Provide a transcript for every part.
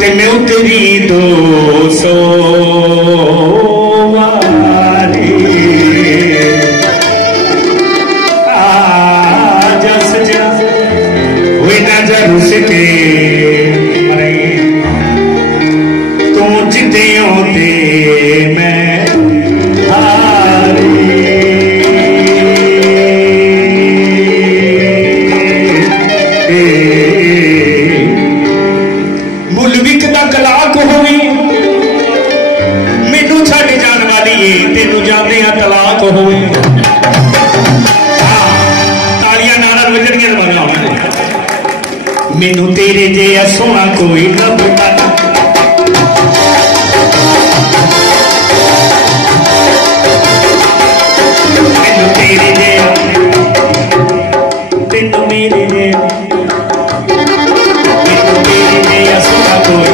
ते मैं उतरी 200 वारी आजा सजा हुई ना जरूर से तू जिते होते मैं मैनू छड़ जान वाली तेनू जाने तलाक होवे तालियां नाल वजणियां बजा मैनू तेरे जिहा सोहना कोई लभदा मैनू तेरे जिहा तेनू मेरे जिहा मैनू तेरे जिहा सोहना कोई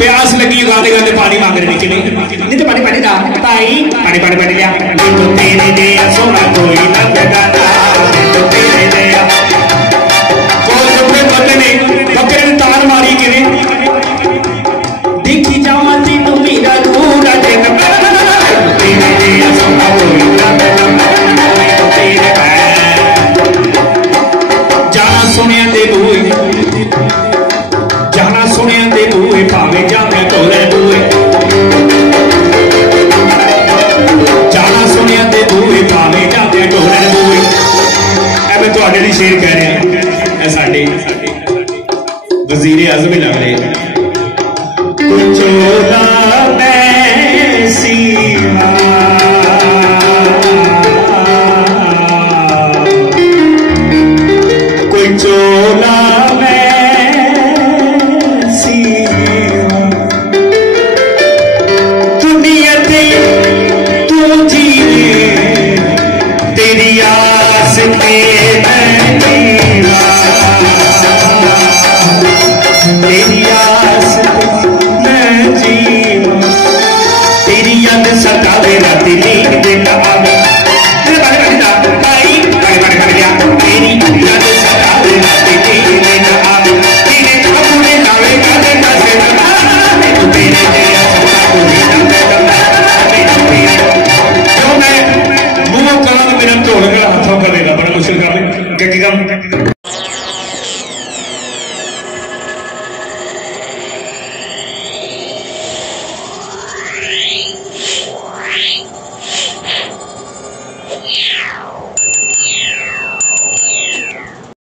प्यास लगी गाते गाते पानी मांग रहे कि नहीं तो पानी पानी दा भाई पानी पानी पानी लिया तो तेरे जिहा सोहना कोई लभदा तो तेरे जिहा कोल चुपे बंदे ने बकरे ने तार मारी कि देखी जावां तैनू मेरा दूर अजे तेरे जिहा सोहना कोई लभदा तो तेरे जाना सुनिया दे बूए जाना सुनिया दे बूए भावे जावे तोले बूए जाना सुनिया दे बूए भावे जावे तोले बूए मैं तुहाडे लई शेर कह रहा है साडे वजीर आज़म ही लग रहे चोला मैं सीमा